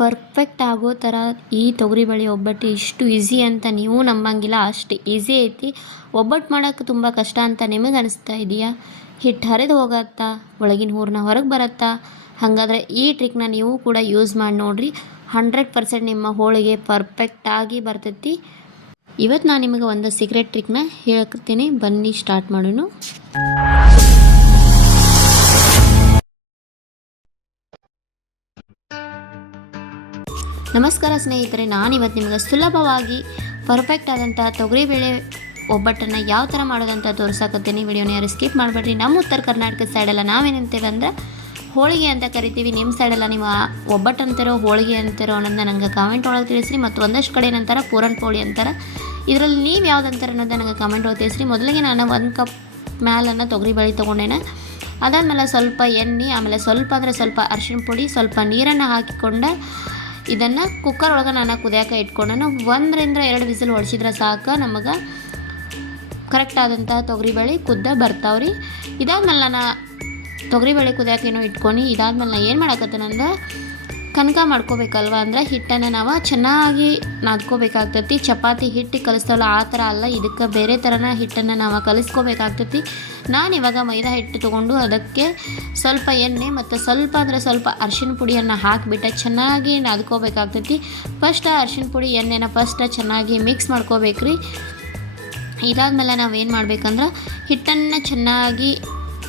Perfect ಆಗೋ ಥರ ಈ ತೊಗರಿಬೇಳೆ ಒಬ್ಬಟ್ಟು ಇಷ್ಟು ಈಸಿ ಅಂತ ನೀವು ನಂಬಂಗಿಲ್ಲ, ಅಷ್ಟು ಈಸಿ ಐತಿ. ಒಬ್ಬಟ್ಟು ಮಾಡೋಕ್ಕೆ ತುಂಬ ಕಷ್ಟ ಅಂತ ನಿಮಗೆ ಅನಿಸ್ತಾ ಇದೆಯಾ? ಹಿಟ್ಟು ಹರಿದು ಹೋಗತ್ತಾ, ಒಳಗಿನ ಹೂರಣ ಹೊರಗೆ ಬರುತ್ತಾ? ಹಾಗಾದರೆ ಈ ಟ್ರಿಕ್ನ ನೀವು ಕೂಡ ಯೂಸ್ ಮಾಡಿ ನೋಡಿರಿ. 100% ನಿಮ್ಮ ಹೋಳಿಗೆ ಪರ್ಫೆಕ್ಟಾಗಿ ಬರ್ತೈತಿ. ಇವತ್ತು ನಾನು ನಿಮಗೆ ಒಂದು ಸೀಕ್ರೆಟ್ ಟ್ರಿಕ್ನ ಹೇಳ್ತೀನಿ, ಬನ್ನಿ ಸ್ಟಾರ್ಟ್ ಮಾಡೋಣ. ನಮಸ್ಕಾರ ಸ್ನೇಹಿತರೆ, ನಾನಿವತ್ತು ನಿಮಗೆ ಸುಲಭವಾಗಿ ಪರ್ಫೆಕ್ಟ್ ಆದಂತಹ ತೊಗರಿಬೇಳೆ ಒಬ್ಬಟ್ಟನ್ನು ಯಾವ ಥರ ಮಾಡೋದಂತ ತೋರಿಸಾಕತ್ತೀನಿ. ವಿಡಿಯೋನ ಯಾರು ಸ್ಕಿಪ್ ಮಾಡಬೇಡ್ರಿ. ನಮ್ಮ ಉತ್ತರ ಕರ್ನಾಟಕದ ಸೈಡೆಲ್ಲ ನಾವೇನಂತೇವೆ ಅಂದ್ರೆ ಹೋಳಿಗೆ ಅಂತ ಕರಿತೀವಿ. ನಿಮ್ಮ ಸೈಡೆಲ್ಲ ನೀವು ಒಬ್ಬಟ್ಟು ಅಂತಾರೋ ಹೋಳಿಗೆ ಅಂತಾರೋ ಅನ್ನೋದನ್ನ ನನಗೆ ಕಾಮೆಂಟ್ ಒಳಗೆ ತಿಳಿಸ್ರಿ. ಮತ್ತು ಒಂದಷ್ಟು ಕಡೆ ನಂತರ ಪೂರನ್ ಪೋಳಿ ಅಂತಾರೆ. ಇದರಲ್ಲಿ ನೀವು ಯಾವ್ದು ಅಂತಾರೆ ಅನ್ನೋದನ್ನ ನನಗೆ ಕಾಮೆಂಟ್ ಒಳಗೆ ತಿಳಿಸ್ರಿ. ಮೊದಲಿಗೆ ನಾನು 1 ಕಪ್ ಮ್ಯಾಲನ್ನು ತೊಗರಿಬೇಳೆ ತೊಗೊಂಡೇನೆ. ಅದಾದಮೇಲೆ ಸ್ವಲ್ಪ ಎಣ್ಣೆ, ಆಮೇಲೆ ಸ್ವಲ್ಪ ಅಂದರೆ ಸ್ವಲ್ಪ ಅರಿಶಿಣ ಪುಡಿ, ಸ್ವಲ್ಪ ನೀರನ್ನು ಹಾಕಿಕೊಂಡು ಇದನ್ನು ಕುಕ್ಕರ್ ಒಳಗೆ ನಾನು ಕುದಿಯೋಕೆ ಇಟ್ಕೊಂಡು 1 ರಿಂದ 2 ವಿಸಿಲ್ ಹೊಡಿಸಿದ್ರೆ ಸಾಕು, ನಮಗೆ ಕರೆಕ್ಟ್ ಆದಂಥ ತೊಗರಿಬೇಳೆ ಕುದ್ದ ಬರ್ತಾವ್ರಿ. ಇದಾದ್ಮೇಲೆ ನಾನು ತೊಗರಿಬೇಳೆ ಕುದಿಯೋಕೇನೋ ಇಟ್ಕೊಂಡು ಇದಾದ್ಮೇಲೆ ನಾನು ಏನು ಮಾಡಕತ್ತೇನಂದ್ರೆ ಕನಕ ಮಾಡ್ಕೋಬೇಕಲ್ವ, ಅಂದರೆ ಹಿಟ್ಟನ್ನು ನಾವು ಚೆನ್ನಾಗಿ ನಾದ್ಕೋಬೇಕಾಗ್ತೈತಿ. ಚಪಾತಿ ಹಿಟ್ಟು ಕಲಿಸ್ತಾವಲ್ಲ ಆ ಥರ ಅಲ್ಲ, ಇದಕ್ಕೆ ಬೇರೆ ಥರನ ಹಿಟ್ಟನ್ನು ನಾವು ಕಲಿಸ್ಕೋಬೇಕಾಗ್ತೈತಿ. ನಾನಿವಾಗ ಮೈದಾ ಹಿಟ್ಟು ತೊಗೊಂಡು ಅದಕ್ಕೆ ಸ್ವಲ್ಪ ಎಣ್ಣೆ ಮತ್ತು ಸ್ವಲ್ಪ ಅಂದರೆ ಸ್ವಲ್ಪ ಅರಿಶಿಣ ಪುಡಿಯನ್ನು ಹಾಕಿಬಿಟ್ಟು ಚೆನ್ನಾಗಿ ನಾದ್ಕೋಬೇಕಾಗ್ತೈತಿ. ಫಸ್ಟ್ ಅರಿಶಿಣ ಪುಡಿ ಎಣ್ಣೆನ ಚೆನ್ನಾಗಿ ಮಿಕ್ಸ್ ಮಾಡ್ಕೋಬೇಕ್ರಿ. ಇದಾದ್ಮೇಲೆ ನಾವೇನು ಮಾಡ್ಬೇಕಂದ್ರೆ ಹಿಟ್ಟನ್ನು ಚೆನ್ನಾಗಿ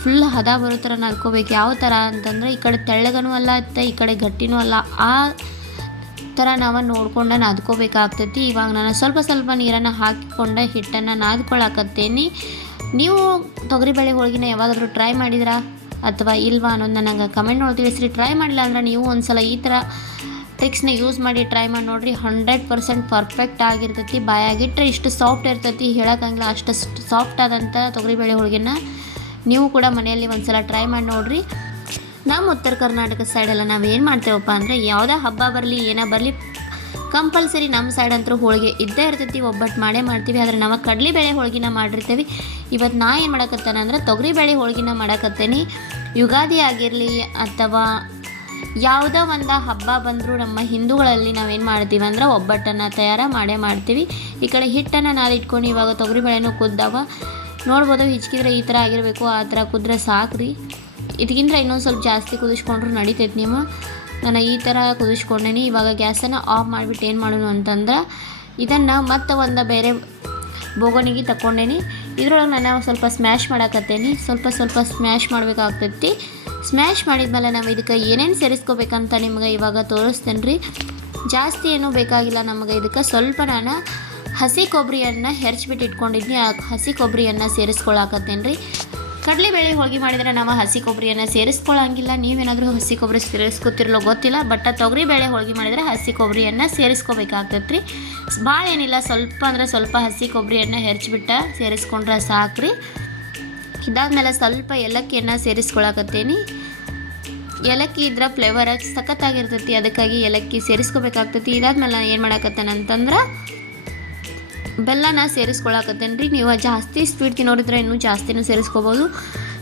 ಫುಲ್ ಹದ ಬರೋ ಥರ ನಾದ್ಕೋಬೇಕು. ಯಾವ ಥರ ಅಂತಂದರೆ ಈ ಕಡೆ ತೆಳ್ಳಗನೂ ಅಲ್ಲ ಮತ್ತು ಈ ಕಡೆ ಗಟ್ಟಿನೂ ಅಲ್ಲ, ಆ ಥರ ನಾವು ನೋಡ್ಕೊಂಡು ನಾದ್ಕೋಬೇಕಾಗ್ತೈತಿ. ಇವಾಗ ನಾನು ಸ್ವಲ್ಪ ನೀರನ್ನು ಹಾಕಿಕೊಂಡು ಹಿಟ್ಟನ್ನು ನಾದ್ಕೊಳಕತ್ತೇನೆ. ನೀವು ತೊಗರಿಬೇಳೆ ಹೋಳಿಗೆನ ಯಾವಾಗಾದರೂ ಟ್ರೈ ಮಾಡಿದ್ರಾ ಅಥವಾ ಇಲ್ವಾ ಅನ್ನೋದನ್ನ ನನಗೆ ಕಮೆಂಟ್ ನೋಡಿ ತಿಳಿಸ್ರಿ. ಟ್ರೈ ಮಾಡಿಲ್ಲ ಅಂದರೆ ನೀವು ಒಂದು ಸಲ ಈ ಥರ ಟ್ರಿಕ್ಸ್ನ ಯೂಸ್ ಮಾಡಿ ಟ್ರೈ ಮಾಡಿ ನೋಡಿರಿ. 100% ಪರ್ಫೆಕ್ಟ್ ಆಗಿರ್ತೈತಿ. ಬಾಯಾಗಿಟ್ಟರೆ ಇಷ್ಟು ಸಾಫ್ಟ್ ಇರ್ತೈತಿ, ಹೇಳೋಕ್ಕಂಗಿಲ್ಲ, ಅಷ್ಟು ಸಾಫ್ಟ್ ಆದಂಥ ತೊಗರಿಬೇಳೆ ಹೋಳಿಗೆನ ನೀವು ಕೂಡ ಮನೆಯಲ್ಲಿ ಒಂದು ಸಲ ಟ್ರೈ ಮಾಡಿ ನೋಡಿರಿ. ನಮ್ಮ ಉತ್ತರ ಕರ್ನಾಟಕ ಸೈಡೆಲ್ಲ ನಾವು ಏನು ಮಾಡ್ತೇವಪ್ಪ ಅಂದರೆ ಯಾವುದೇ ಹಬ್ಬ ಬರಲಿ ಏನೇ ಬರಲಿ ಕಂಪಲ್ಸರಿ ನಮ್ಮ ಸೈಡ್ ಅಂತೂ ಹೋಳಿಗೆ ಇದ್ದೇ ಇರ್ತೈತಿ, ಒಬ್ಬಟ್ಟು ಮಾಡೇ ಮಾಡ್ತೀವಿ. ಆದರೆ ನಾವು ಕಡಲೆಬೇಳೆ ಹೋಳಿಗೆನ ಮಾಡಿರ್ತೀವಿ. ಇವತ್ತು ನಾ ಏನು ಮಾಡಕತ್ತೇನೆ ಅಂದರೆ ತೊಗರಿಬೇಳೆ ಹೋಳಿಗೆನ ಮಾಡಕತ್ತೇನೆ. ಯುಗಾದಿ ಆಗಿರಲಿ ಅಥವಾ ಯಾವುದೋ ಒಂದು ಹಬ್ಬ ಬಂದರೂ ನಮ್ಮ ಹಿಂದೂಗಳಲ್ಲಿ ನಾವೇನು ಮಾಡ್ತೀವಿ ಅಂದ್ರೆ ಒಬ್ಬಟ್ಟನ್ನು ತಯಾರು ಮಾಡೇ ಮಾಡ್ತೀವಿ. ಈ ಕಡೆ ಹಿಟ್ಟನ್ನು ನಾದಿಟ್ಕೊಂಡು ಇವಾಗ ತೊಗರಿಬೇಳೆನೂ ಕುದ್ದಾವ ನೋಡ್ಬೋದು. ಹಿಚ್ಕಿದ್ರೆ ಈ ಥರ ಆಗಿರಬೇಕು, ಆ ಥರ ಕುದ್ರೆ ಸಾಕ್ರಿ. ಇದಕ್ಕಿಂತ ಇನ್ನೊಂದು ಸ್ವಲ್ಪ ಜಾಸ್ತಿ ಕುದಿಸ್ಕೊಂಡ್ರು ನಡಿತೈತೆ. ನಾನು ಈ ಥರ ಕುದಿಸ್ಕೊಂಡೇನಿ. ಇವಾಗ ಗ್ಯಾಸನ್ನು ಆಫ್ ಮಾಡಿಬಿಟ್ಟು ಏನು ಮಾಡೋಣ ಅಂತಂದ್ರೆ ಇದನ್ನು ಮತ್ತೆ ಒಂದು ಬೇರೆ ಬೋಗೋನಿಗೆ ತಗೊಂಡೇನಿ. ಇದ್ರೊಳಗೆ ನಾನು ಸ್ವಲ್ಪ ಸ್ಮ್ಯಾಶ್ ಮಾಡಾಕತ್ತೇನಿ. ಸ್ವಲ್ಪ ಸ್ಮ್ಯಾಶ್ ಮಾಡಬೇಕಾಗ್ತೈತಿ. ಸ್ಮ್ಯಾಶ್ ಮಾಡಿದ್ಮೇಲೆ ನಾವು ಇದಕ್ಕೆ ಏನೇನು ಸೇರಿಸ್ಕೋಬೇಕಂತ ನಿಮ್ಗೆ ಇವಾಗ ತೋರಿಸ್ತೇನೆ ರೀ. ಜಾಸ್ತಿ ಏನೂ ಬೇಕಾಗಿಲ್ಲ ನಮಗೆ. ಇದಕ್ಕೆ ಸ್ವಲ್ಪ ನಾನು ಹಸಿ ಕೊಬ್ಬರಿಯನ್ನು ಹೆರ್ಚ್ಬಿಟ್ಟು ಇಟ್ಕೊಂಡಿದ್ನಿ. ಆ ಹಸಿ ಕೊಬ್ಬರಿಯನ್ನು ಸೇರಿಸ್ಕೊಳಕತ್ತೇನೆ ರೀ. ಕಡಲೆಬೇಳೆ ಹೋಳಿಗೆ ಮಾಡಿದರೆ ನಾವು ಹಸಿ ಕೊಬ್ಬರಿಯನ್ನು ಸೇರಿಸ್ಕೊಳ್ಳೋಂಗಿಲ್ಲ. ನೀವೇನಾದರೂ ಹಸಿ ಕೊಬ್ಬರಿ ಸೇರಿಸ್ಕೊತಿರಲೋ ಗೊತ್ತಿಲ್ಲ, ಬಟ್ ತೊಗರಿಬೇಳೆ ಹೋಳಿಗೆ ಮಾಡಿದರೆ ಹಸಿ ಕೊಬ್ಬರಿಯನ್ನು ಸೇರಿಸ್ಕೋಬೇಕಾಗ್ತೈತೆ ರೀ. ಭಾಳ ಏನಿಲ್ಲ, ಸ್ವಲ್ಪ ಅಂದರೆ ಸ್ವಲ್ಪ ಹಸಿ ಕೊಬ್ಬರಿಯನ್ನು ಹೆರ್ಚ್ಬಿಟ್ಟು ಸೇರಿಸ್ಕೊಂಡ್ರೆ ಸಾಕ್ರಿ. ಇದಾದ್ಮೇಲೆ ಸ್ವಲ್ಪ ಏಲಕ್ಕಿಯನ್ನು ಸೇರಿಸ್ಕೊಳಕತ್ತೇನಿ. ಏಲಕ್ಕಿ ಇದ್ರೆ ಫ್ಲೇವರ್ ಸಖತ್ತಾಗಿರ್ತೈತಿ, ಅದಕ್ಕಾಗಿ ಏಲಕ್ಕಿ ಸೇರಿಸ್ಕೋಬೇಕಾಗ್ತೈತಿ. ಇದಾದ್ಮೇಲೆ ನಾನು ಏನು ಮಾಡಕತ್ತೇನೆ ಅಂತಂದ್ರೆ ಬೆಲ್ಲನ ಸೇರಿಸ್ಕೊಳಕತ್ತೇನೆ ರೀ. ನೀವು ಜಾಸ್ತಿ ಸ್ವೀಟ್ ತಿನ್ನೋರಿದ್ರೆ ಇನ್ನೂ ಜಾಸ್ತಿನೂ ಸೇರಿಸ್ಕೋಬೋದು.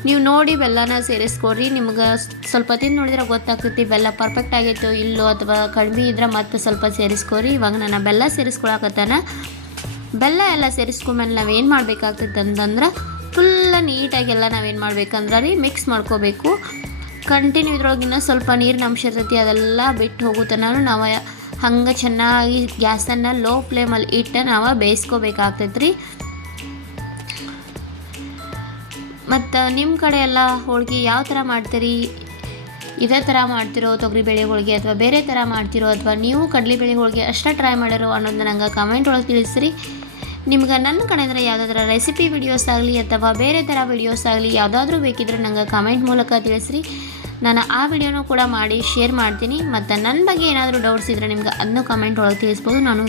ನೀವು ನೋಡಿ ಬೆಲ್ಲನ ಸೇರಿಸ್ಕೊಡ್ರಿ. ನಿಮ್ಗೆ ಸ್ವಲ್ಪ ತಿಂದು ನೋಡಿದ್ರೆ ಗೊತ್ತಾಗ್ತೈತಿ ಬೆಲ್ಲ ಪರ್ಫೆಕ್ಟ್ ಆಗೈತೋ ಇಲ್ಲೋ, ಅಥವಾ ಕಡಿಮೆ ಇದ್ರೆ ಮತ್ತೆ ಸ್ವಲ್ಪ ಸೇರಿಸ್ಕೊರಿ. ಇವಾಗ ನಾನು ಬೆಲ್ಲ ಸೇರಿಸ್ಕೊಳಕತ್ತಾನ. ಬೆಲ್ಲ ಎಲ್ಲ ಸೇರಿಸ್ಕೊಂಡ್ಮೇಲೆ ನಾವೇನು ಮಾಡಬೇಕಾಗ್ತೈತೆ ಅಂತಂದ್ರೆ ಫುಲ್ಲ ನೀಟಾಗೆಲ್ಲ ನಾವೇನು ಮಾಡ್ಬೇಕಂದ್ರೆ ರೀ ಮಿಕ್ಸ್ ಮಾಡ್ಕೋಬೇಕು. ಕಂಟಿನ್ಯೂ ಇದ್ರೊಳಗಿನ್ನ ಸ್ವಲ್ಪ ನೀರಿನ ಅಂಶ ಇರ್ತೈತಿ, ಅದೆಲ್ಲ ಬಿಟ್ಟು ಹೋಗುತ್ತೆ. ನಾವು ಹಂಗೆ ಚೆನ್ನಾಗಿ ಗ್ಯಾಸನ್ನು ಲೋ ಫ್ಲೇಮಲ್ಲಿ ಇಟ್ಟು ನಾವು ಬೇಯಿಸ್ಕೋಬೇಕಾಗ್ತೈತೆ ರೀ. ಮತ್ತು ನಿಮ್ಮ ಕಡೆ ಎಲ್ಲ ಹೋಳಿಗೆ ಯಾವ ಥರ ಮಾಡ್ತೀರಿ? ಇದೇ ಥರ ಮಾಡ್ತಿರೋ ತೊಗರಿಬೇಳೆ ಹೋಳಿಗೆ ಅಥವಾ ಬೇರೆ ಥರ ಮಾಡ್ತಿರೋ, ಅಥವಾ ನೀವು ಕಡಲೆಬೇಳೆ ಹೋಳಿಗೆ ಅಷ್ಟೇ ಟ್ರೈ ಮಾಡಿರೋ ಅನ್ನೋದನ್ನ ನಂಗೆ ಕಮೆಂಟ್ ಒಳಗೆ ತಿಳಿಸ್ರಿ. ನಿಮ್ಗೆ ನನ್ನ ಕಡೆಯಿಂದ ಯಾವುದಾದ್ರೂ ರೆಸಿಪಿ ವಿಡಿಯೋಸ್ ಆಗಲಿ ಅಥವಾ ಬೇರೆ ಥರ ವಿಡಿಯೋಸ್ ಆಗಲಿ ಯಾವುದಾದ್ರೂ ಬೇಕಿದ್ರೆ ನಂಗೆ ಕಮೆಂಟ್ ಮೂಲಕ ತಿಳಿಸ್ರಿ. ನಾನು ಆ ವಿಡಿಯೋನೂ ಕೂಡ ಮಾಡಿ ಶೇರ್ ಮಾಡ್ತೀನಿ. ಮತ್ತು ನನ್ನ ಬಗ್ಗೆ ಏನಾದರೂ ಡೌಟ್ಸ್ ಇದ್ದರೆ ನಿಮ್ಗೆ ಅದನ್ನೂ ಕಮೆಂಟ್ ಒಳಗೆ ತಿಳಿಸ್ಬೋದು. ನಾನು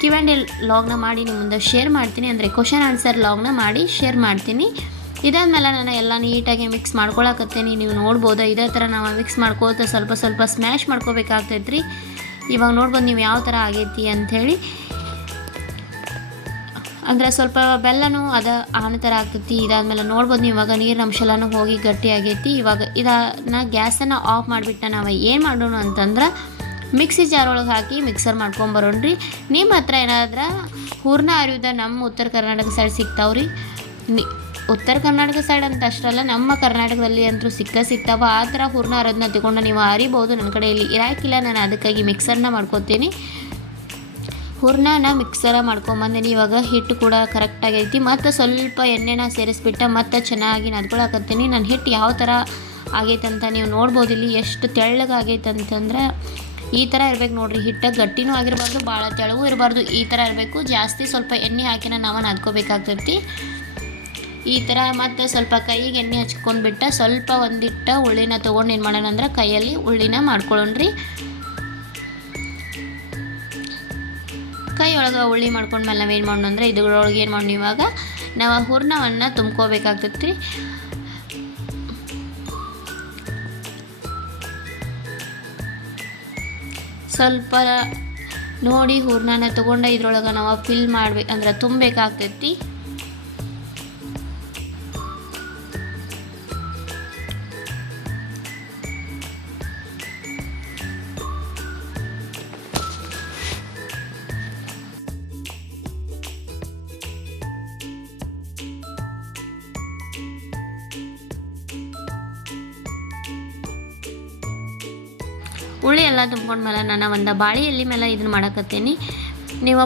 Q&A ಲಾಗ್ನ ಮಾಡಿ ನಿಮ್ಮ ಮುಂದೆ ಶೇರ್ ಮಾಡ್ತೀನಿ, ಅಂದರೆ ಕ್ವಶನ್ ಆನ್ಸರ್ ಲಾಗ್ನ ಮಾಡಿ ಶೇರ್ ಮಾಡ್ತೀನಿ. ಇದಾದ್ಮೇಲೆ ನಾನು ಎಲ್ಲ ನೀಟಾಗಿ ಮಿಕ್ಸ್ ಮಾಡ್ಕೊಳಕತ್ತೀನಿ. ನೀವು ನೋಡ್ಬೋದು ಇದೇ ಥರ ನಾವು ಮಿಕ್ಸ್ ಮಾಡ್ಕೋತ ಸ್ವಲ್ಪ ಸ್ಮ್ಯಾಶ್ ಮಾಡ್ಕೋಬೇಕಾಗ್ತೈತೆ ರೀ. ಇವಾಗ ನೋಡ್ಬೋದು ನೀವು ಯಾವ ಥರ ಆಗೈತಿ ಅಂಥೇಳಿ. ಅಂದರೆ ಸ್ವಲ್ಪ ಬೆಲ್ಲನೂ ಅದು ಆನ ಥರ ಆಗ್ತೈತಿ. ಇದಾದಮೇಲೆ ನೋಡ್ಬೋದು ನೀವು ಇವಾಗ ನೀರಿನ ಅಂಶ ಎಲ್ಲನೂ ಹೋಗಿ ಗಟ್ಟಿ ಆಗೈತಿ. ಇವಾಗ ಇದನ್ನು ಗ್ಯಾಸನ್ನು ಆಫ್ ಮಾಡಿಬಿಟ್ಟು ನಾವು ಏನು ಮಾಡೋಣ ಅಂತಂದ್ರೆ ಮಿಕ್ಸಿ ಜಾರ್ ಒಳಗೆ ಹಾಕಿ ಮಿಕ್ಸರ್ ಮಾಡ್ಕೊಂಬರೋಣ್ರಿ. ನಿಮ್ಮ ಹತ್ರ ಏನಾದ್ರೆ ಹೂರ್ಣ ಅರಿಯೋದ ನಮ್ಮ ಉತ್ತರ ಕರ್ನಾಟಕ ಸೈಡ್ ಸಿಗ್ತಾವ್ರಿ. ಉತ್ತರ ಕರ್ನಾಟಕ ಸೈಡ್ ಅಂತ ಅಷ್ಟಲ್ಲ, ನಮ್ಮ ಕರ್ನಾಟಕದಲ್ಲಿ ಅಂತೂ ಸಿಗ್ತಾವ. ಆ ಥರ ಹೂರ್ಣ ಅರೋದನ್ನ ತಗೊಂಡು ನೀವು ಅರಿಬೋದು. ನನ್ನ ಕಡೆ ಇಲ್ಲಿ ಇರಾಕಿಲ್ಲ, ನಾನು ಅದಕ್ಕಾಗಿ ಮಿಕ್ಸರ್ನ ಮಾಡ್ಕೊತೀನಿ. ಹೂರ್ಣನ ಮಿಕ್ಸರ ಮಾಡ್ಕೊಂಬಂದಿನಿ. ಇವಾಗ ಹಿಟ್ಟು ಕೂಡ ಕರೆಕ್ಟಾಗೈತಿ. ಮತ್ತು ಸ್ವಲ್ಪ ಎಣ್ಣೆನ ಸೇರಿಸ್ಬಿಟ್ಟು ಮತ್ತು ಚೆನ್ನಾಗಿ ನದ್ಕೊಳಕತ್ತೀನಿ. ನನ್ನ ಹಿಟ್ಟು ಯಾವ ಥರ ಆಗೈತಂತ ನೀವು ನೋಡ್ಬೋದು. ಇಲ್ಲಿ ಎಷ್ಟು ತೆಳ್ಳಗಾಗೈತಂತಂದ್ರೆ ಈ ಥರ ಇರ್ಬೇಕು ನೋಡಿರಿ. ಹಿಟ್ಟು ಗಟ್ಟಿನೂ ಆಗಿರಬಾರ್ದು, ಭಾಳ ತೆಳಗೂ ಇರಬಾರ್ದು, ಈ ಥರ ಇರಬೇಕು. ಜಾಸ್ತಿ ಸ್ವಲ್ಪ ಎಣ್ಣೆ ಹಾಕಿನ ನಾವು ನದ್ಕೋಬೇಕಾಗ್ತೈತಿ ಈ ಥರ. ಮತ್ತು ಸ್ವಲ್ಪ ಕೈಗೆ ಎಣ್ಣೆ ಹಚ್ಕೊಂಡ್ಬಿಟ್ಟು ಸ್ವಲ್ಪ ಒಂದಿಟ್ಟು ಉಳ್ಳಿನ ತೊಗೊಂಡು ಏನು ಮಾಡೋಣ ಅಂದ್ರೆ ಕೈಯಲ್ಲಿ ಉಳ್ಳಿನ ಮಾಡ್ಕೊಳ್ಳೋಣ್ರಿ. ಕೈ ಒಳಗೆ ಉಳ್ಳಿ ಮಾಡ್ಕೊಂಡ್ಮೇಲೆ ನಾವು ಏನು ಮಾಡೋಣ ಅಂದರೆ ಇದ್ರೊಳಗೆ ಏನು ಮಾಡೋಣ, ಇವಾಗ ನಾವು ಹೂರ್ಣವನ್ನು ತುಂಬ್ಕೋಬೇಕಾಗ್ತೈತಿ ರೀ. ಸ್ವಲ್ಪ ನೋಡಿ ಹೂರ್ಣನ ತೊಗೊಂಡು ಇದ್ರೊಳಗೆ ನಾವು ಫಿಲ್ ಮಾಡ್ಬೇಕು ಅಂದ್ರೆ ತುಂಬಬೇಕಾಗ್ತೈತಿ. ಉಳ್ಳಿ ಎಲ್ಲ ತುಂಬ್ಕೊಂಡ್ಮೇಲೆ ನಾನು ಒಂದು ಬಾಳೆ ಎಲೆ ಮೇಲೆ ಇದನ್ನು ಮಾಡಕತ್ತೀನಿ. ನೀವು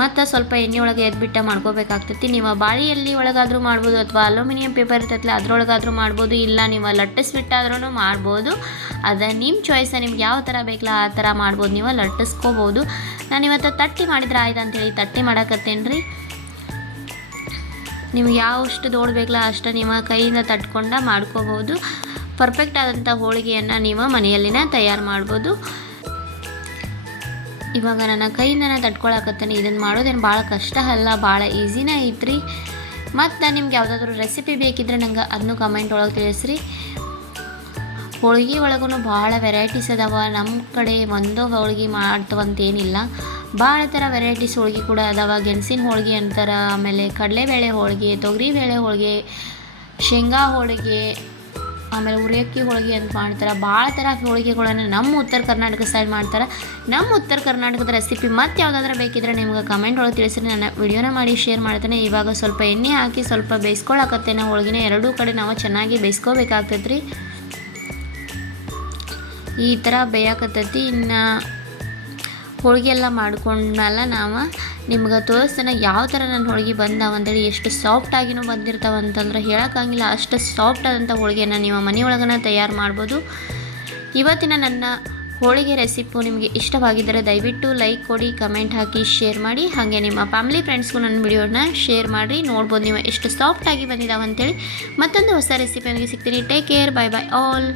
ಮತ್ತು ಸ್ವಲ್ಪ ಎಣ್ಣೆ ಒಳಗೆ ಎದ್ಬಿಟ್ಟು ಮಾಡ್ಕೋಬೇಕಾಗ್ತೈತಿ. ನೀವು ಬಾಳೆ ಎಲೆ ಒಳಗಾದರೂ ಮಾಡ್ಬೋದು, ಅಥವಾ ಅಲ್ಯೂಮಿನಿಯಂ ಪೇಪರ್ ಇರ್ತೈತಲ್ಲ ಅದ್ರೊಳಗಾದರೂ ಮಾಡ್ಬೋದು, ಇಲ್ಲ ನೀವು ಲಟ್ಟಿಸ್ಬಿಟ್ಟಾದ್ರೂ ಮಾಡ್ಬೋದು. ಅದು ನಿಮ್ಮ ಚಾಯ್ಸ. ನಿಮ್ಗೆ ಯಾವ ಥರ ಬೇಕಲ್ಲ ಆ ಥರ ಮಾಡ್ಬೋದು, ನೀವು ಲಟ್ಟಿಸ್ಕೋಬೋದು. ನಾನು ಇವತ್ತು ತಟ್ಟಿ ಮಾಡಿದ್ರೆ ಆಯ್ತು ಅಂತೇಳಿ ತಟ್ಟಿ ಮಾಡಕತ್ತೇನೆ ರೀ. ನಿಮ್ಗೆ ಯಾವಷ್ಟು ದೊಡ್ಡ ಬೇಕಲ್ಲ ಅಷ್ಟು ನೀವು ಕೈಯಿಂದ ತಟ್ಕೊಂಡು ಮಾಡ್ಕೋಬೋದು. ಪರ್ಫೆಕ್ಟ್ ಆದಂಥ ಹೋಳಿಗೆಯನ್ನು ನೀವು ಮನೆಯಲ್ಲಿನ ತಯಾರು ಮಾಡ್ಬೋದು. ಇವಾಗ ನನ್ನ ಕೈಯಿಂದ ತಟ್ಕೊಳಕತ್ತೇನೆ. ಇದನ್ನು ಮಾಡೋದೇನು ಭಾಳ ಕಷ್ಟ ಅಲ್ಲ, ಭಾಳ ಈಸಿನೇ ಐತ್ರಿ. ಮತ್ತು ನಿಮ್ಗೆ ಯಾವುದಾದ್ರೂ ರೆಸಿಪಿ ಬೇಕಿದ್ರೆ ನಂಗೆ ಅದನ್ನು ಕಮೆಂಟ್ ಒಳಗೆ ತಿಳಿಸ್ರಿ. ಹೋಳಿಗೆ ಒಳಗೂ ಭಾಳ ವೆರೈಟೀಸ್ ಅದಾವ. ನಮ್ಮ ಕಡೆ ಒಂದು ಹೋಳಿಗೆ ಮಾಡ್ತವಂತೇನಿಲ್ಲ, ಭಾಳ ಥರ ವೆರೈಟೀಸ್ ಹೋಳಿಗೆ ಕೂಡ ಅದಾವ. ಗೆಣಸಿನ ಹೋಳಿಗೆ ಅಂತಾರೆ, ಆಮೇಲೆ ಕಡಲೆಬೇಳೆ ಹೋಳಿಗೆ, ತೊಗರಿಬೇಳೆ ಹೋಳಿಗೆ, ಶೇಂಗಾ ಹೋಳಿಗೆ, ಆಮೇಲೆ ಉರಿಯಕ್ಕಿ ಹೋಳಿಗೆ ಅಂತ ಮಾಡ್ತಾರೆ. ಭಾಳ ಥರ ಹೋಳಿಗೆಗಳನ್ನು ನಮ್ಮ ಉತ್ತರ ಕರ್ನಾಟಕ ಸೈಡ್ ಮಾಡ್ತಾರೆ. ನಮ್ಮ ಉತ್ತರ ಕರ್ನಾಟಕದ ರೆಸಿಪಿ ಮತ್ತು ಯಾವುದಾದ್ರೂ ಬೇಕಿದ್ರೆ ನಿಮ್ಗೆ ಕಮೆಂಟ್ ಒಳಗೆ ತಿಳಿಸ್ರಿ, ನಾನು ವಿಡಿಯೋನ ಮಾಡಿ ಶೇರ್ ಮಾಡ್ತೇನೆ. ಇವಾಗ ಸ್ವಲ್ಪ ಎಣ್ಣೆ ಹಾಕಿ ಸ್ವಲ್ಪ ಬೇಯಿಸ್ಕೊಳಕತ್ತೇನೆ. ಹೋಳಿಗೆನ ಎರಡೂ ಕಡೆ ನಾವು ಚೆನ್ನಾಗಿ ಬೇಯಿಸ್ಕೋಬೇಕಾಗ್ತೈತೆ ರೀ. ಈ ಥರ ಬೇಯಕತ್ತೈತಿ. ಇನ್ನು ಹೋಳಿಗೆ ಎಲ್ಲ ಮಾಡ್ಕೊಂಡ್ಮೇಲೆ ನಾವು ನಿಮ್ಗೆ ತೋರಿಸ್ತಾನೆ ಯಾವ ಥರ ನನ್ನ ಹೋಳಿಗೆ ಬಂದಾವಂತೇಳಿ. ಎಷ್ಟು ಸಾಫ್ಟಾಗಿನೂ ಬಂದಿರ್ತಾವಂತಂದ್ರೆ ಹೇಳೋಕ್ಕಾಗಿಲ್ಲ, ಅಷ್ಟು ಸಾಫ್ಟ್ ಆದಂಥ ಹೋಳಿಗೆನ ನೀವು ಮನೆಯೊಳಗನ ತಯಾರು ಮಾಡ್ಬೋದು. ಇವತ್ತಿನ ನನ್ನ ಹೋಳಿಗೆ ರೆಸಿಪಿ ನಿಮಗೆ ಇಷ್ಟವಾಗಿದ್ದರೆ ದಯವಿಟ್ಟು ಲೈಕ್ ಕೊಡಿ, ಕಮೆಂಟ್ ಹಾಕಿ, ಶೇರ್ ಮಾಡಿ. ಹಾಗೆ ನಿಮ್ಮ ಫ್ಯಾಮಿಲಿ ಫ್ರೆಂಡ್ಸ್ಗೂ ನನ್ನ ವಿಡಿಯೋನ ಶೇರ್ ಮಾಡಿ. ನೋಡ್ಬೋದು ನೀವು ಎಷ್ಟು ಸಾಫ್ಟಾಗಿ ಬಂದಿದ್ದಾವಂತೇಳಿ. ಮತ್ತೊಂದು ಹೊಸ ರೆಸಿಪಿಯೊಂದಿಗೆ ಸಿಗ್ತೀನಿ. Take care, bye bye all.